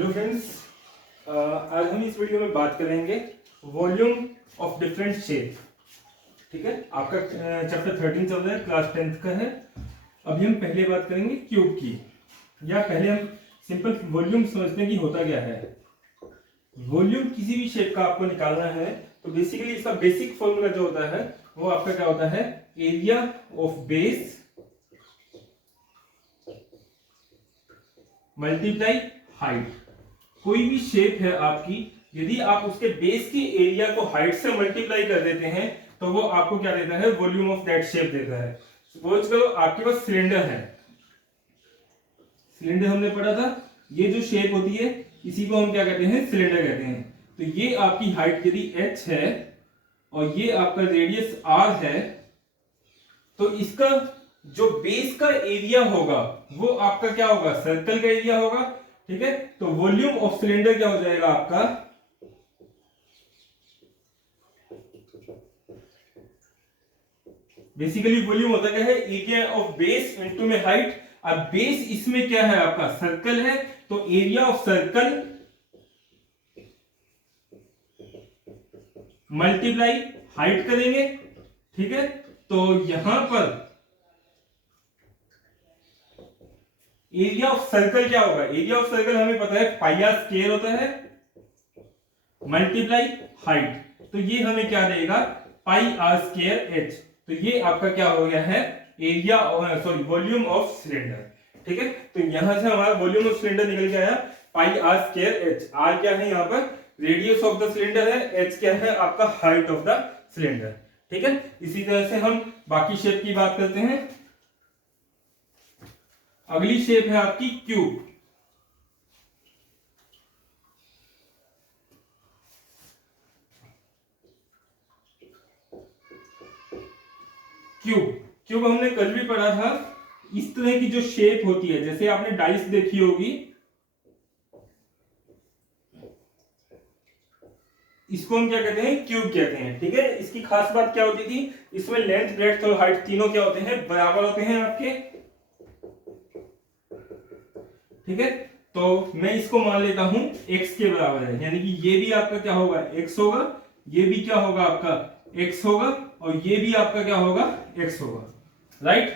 Hello friends, आज हम इस वीडियो में बात करेंगे वॉल्यूम ऑफ डिफरेंट शेप। ठीक है, आपका चैप्टर 13 चल रहा है, क्लास 10th का है। अभी हम पहले बात करेंगे क्यूब की, या पहले हम सिंपल वॉल्यूम समझते हैं कि होता क्या है। वॉल्यूम किसी भी शेप का आपको निकालना है तो बेसिकली इसका बेसिक फॉर्मूला जो होता है वो आपका क्या होता है, area of base multiply height. कोई भी शेप है आपकी, यदि आप उसके बेस की एरिया को हाइट से मल्टीप्लाई कर देते हैं तो वो आपको क्या देता है, वॉल्यूम ऑफ दैट शेप देता है। सपोज करो आपके पास सिलेंडर है, सिलेंडर हमने पढ़ा था, ये जो शेप होती है इसी को हम क्या कहते हैं, सिलेंडर कहते हैं। तो ये आपकी हाइट यदि h है और ये आपका रेडियस r है, तो इसका जो बेस का एरिया होगा वो आपका क्या होगा, सर्कल का एरिया होगा। ठीक है, तो वॉल्यूम ऑफ सिलेंडर क्या हो जाएगा आपका, बेसिकली वॉल्यूम होता क्या है, एरिया ऑफ बेस इनटू में हाइट। अब बेस इसमें क्या है आपका, सर्कल है, तो area of circle multiply height करेंगे। ठीक है, तो यहां पर एरिया ऑफ सर्कल क्या होगा, एरिया ऑफ सर्कल हमें पता है पाई आर स्क्वायर होता है मल्टीप्लाई हाइट, तो ये हमें क्या देगा, पाई आर स्क्वायर एच। तो ये आपका क्या हो गया है, area sorry volume of cylinder. ठीक है, तो यहां से हमारा वॉल्यूम ऑफ सिलेंडर निकल के आया पाई आर स्क्वायर एच। आर क्या है यहाँ पर, रेडियस ऑफ द सिलेंडर है, एच क्या है आपका, हाइट ऑफ द सिलेंडर। ठीक है, इसी तरह से हम बाकी शेप की बात करते हैं। अगली शेप है आपकी क्यूब। क्यूब क्यूब हमने कल भी पढ़ा था। इस तरह की जो शेप होती है, जैसे आपने डाइस देखी होगी, इसको हम क्या कहते हैं, क्यूब कहते हैं। ठीक है, इसकी खास बात क्या होती थी, इसमें लेंथ ब्रेड्थ और हाइट तीनों क्या होते हैं, बराबर होते हैं आपके। ठीक है, तो मैं इसको मान लेता हूं x के बराबर है, यानी कि ये भी आपका क्या होगा, x होगा, ये भी क्या होगा आपका x होगा, और ये भी आपका क्या होगा, x होगा। राइट,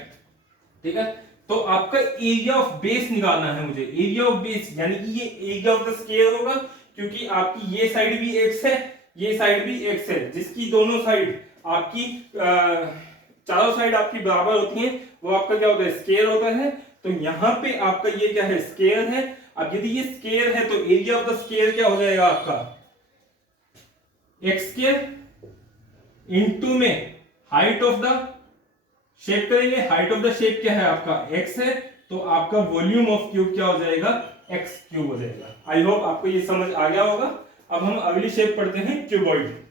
ठीक है, तो आपका एरिया ऑफ बेस निकालना है मुझे, एरिया ऑफ बेस यानी कि ये एरिया ऑफ द स्क्वायर होगा, क्योंकि आपकी ये साइड भी x है, ये साइड भी x है, जिसकी दोनों साइड आपकी चारों साइड आपकी बराबर होती हैं, वो आपका क्या होता है, स्क्वायर होता है। तो यहां पे आपका ये क्या है, स्क्वायर है। अब यदि ये स्क्वायर है तो एरिया ऑफ द स्क्वायर क्या हो जाएगा आपका, एक्स स्क्वायर इनटू में हाइट ऑफ द शेप करेंगे, हाइट ऑफ द शेप क्या है आपका, एक्स है, तो आपका वॉल्यूम ऑफ क्यूब क्या हो जाएगा, एक्स क्यूब हो जाएगा। आई होप आपको ये समझ आ गया होगा। अब हम अगली शेप पढ़ते हैं, क्यूबॉइड।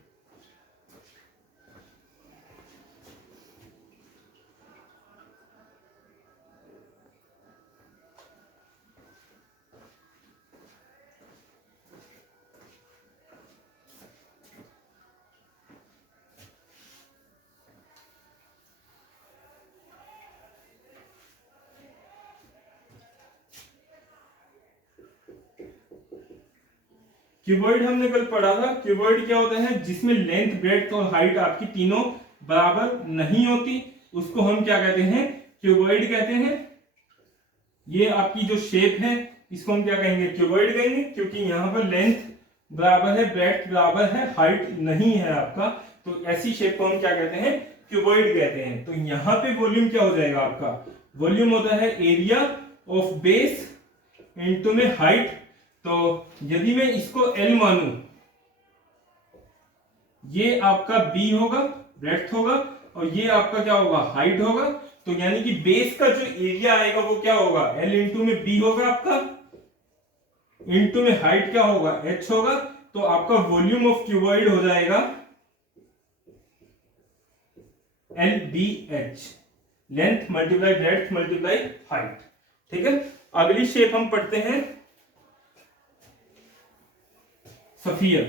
क्यूबॉइड हमने कल पढ़ा था। क्यूबॉइड क्या होता है, जिसमें लेंथ ब्रेड्थ और हाइट आपकी तीनों बराबर नहीं होती, उसको हम क्या कहते हैं, क्यूबॉइड कहते हैं। ये आपकी जो शेप है इसको हम क्या कहेंगे, क्यूबॉइड कहेंगे, क्योंकि यहाँ पर लेंथ बराबर है, ब्रेड्थ बराबर है, हाइट नहीं है आपका, तो ऐसी शेप को हम क्या कहते हैं, क्यूबॉइड कहते हैं। तो यहाँ पे वॉल्यूम क्या हो जाएगा आपका, वॉल्यूम होता है एरिया ऑफ बेस इनटू में हाइट। तो यदि मैं इसको L मानूं, ये आपका B होगा, ब्रेड्थ होगा, और ये आपका क्या होगा, हाइट होगा। तो यानी कि बेस का जो एरिया आएगा वो क्या होगा, L इंटू में B होगा आपका, इंटू में हाइट क्या होगा, H होगा। तो आपका वॉल्यूम ऑफ क्यूबॉइड हो जाएगा LBH, length multiply breadth multiply height. ठीक है, अगली शेप हम पढ़ते हैं, सफियर।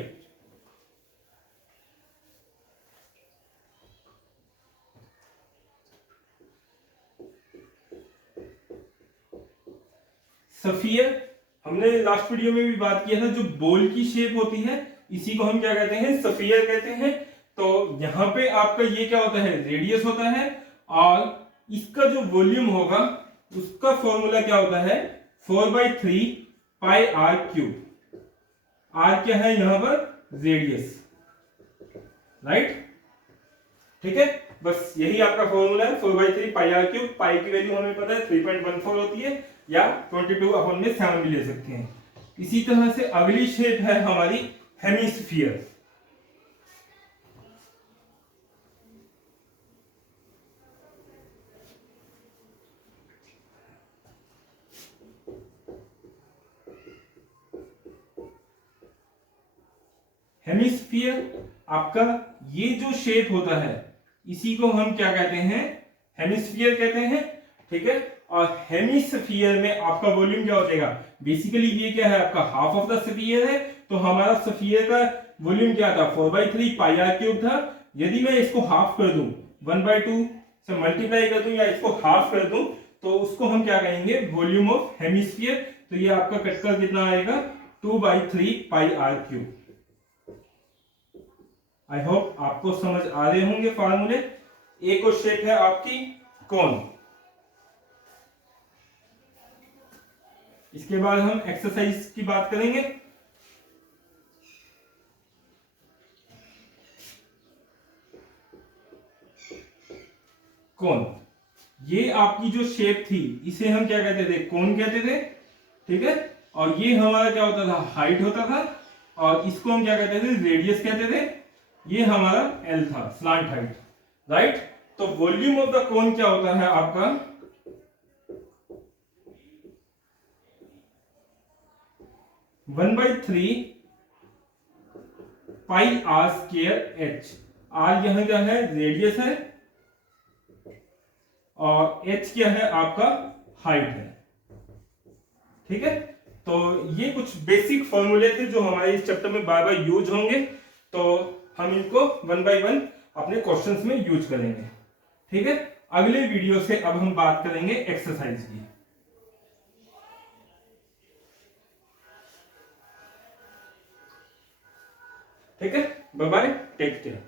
सफियर हमने लास्ट वीडियो में भी बात किया था, जो बॉल की शेप होती है इसी को हम क्या कहते हैं, स्फीयर कहते हैं। तो यहाँ पे आपका ये क्या होता है, रेडियस होता है, और इसका जो वॉल्यूम होगा उसका फॉर्मूला क्या होता है, 4/3 पाई आर क्यूब। आर क्या है यहाँ पर, रेडियस, राइट। ठीक है, बस यही आपका फॉर्मूला है, 4/3 पाई आर क्यूब। पाई की वैल्यू हमें पता है 3.14 होती है, या 22/7 भी ले सकते हैं। इसी तरह से अगली शेप है हमारी हेमिस्फीयर। हेमिस्फीयर आपका ये जो शेप होता है इसी को हम क्या कहते हैं, हेमिस्फीयर कहते हैं। ठीक है, और हेमिस्फीयर में आपका वॉल्यूम क्या हो जाएगा, बेसिकली ये क्या है आपका हाफ ऑफ द स्फीयर है। तो हमारा स्फीयर का वॉल्यूम क्या था, 4/3 पाई आर क्यूब था। यदि मैं इसको हाफ कर दूं, 1/2 से मल्टीप्लाई कर दूं या इसको हाफ कर दूं, तो उसको हम क्या कहेंगे, वॉल्यूम ऑफ हेमिस्फीयर। तो ये आपका कटकर कितना आएगा, 2/3 पाई आर क्यूब। आई होप आपको समझ आ रहे होंगे फार्मूले। एक और शेप है आपकी कोन। इसके बाद हम एक्सरसाइज की बात करेंगे। कोन, ये आपकी जो शेप थी इसे हम क्या कहते थे, कोन कहते थे। ठीक है, और ये हमारा क्या होता था, हाइट होता था, और इसको हम क्या कहते थे, रेडियस कहते थे। ये हमारा एल था, स्लांट हाइट, राइट। तो वॉल्यूम ऑफ द कोन क्या होता है आपका, 1/3 पाई आर स्क्वायर एच। आर यहां क्या है, रेडियस है, और एच क्या है आपका, हाइट है। ठीक है, तो ये कुछ बेसिक फॉर्मूले थे जो हमारे इस चैप्टर में बार बार यूज होंगे। तो हम इनको 1 बाय 1 अपने क्वेश्चंस में यूज करेंगे। ठीक है, अगले वीडियो से अब हम बात करेंगे एक्सरसाइज की। ठीक है, बाय बाय, टेक केयर।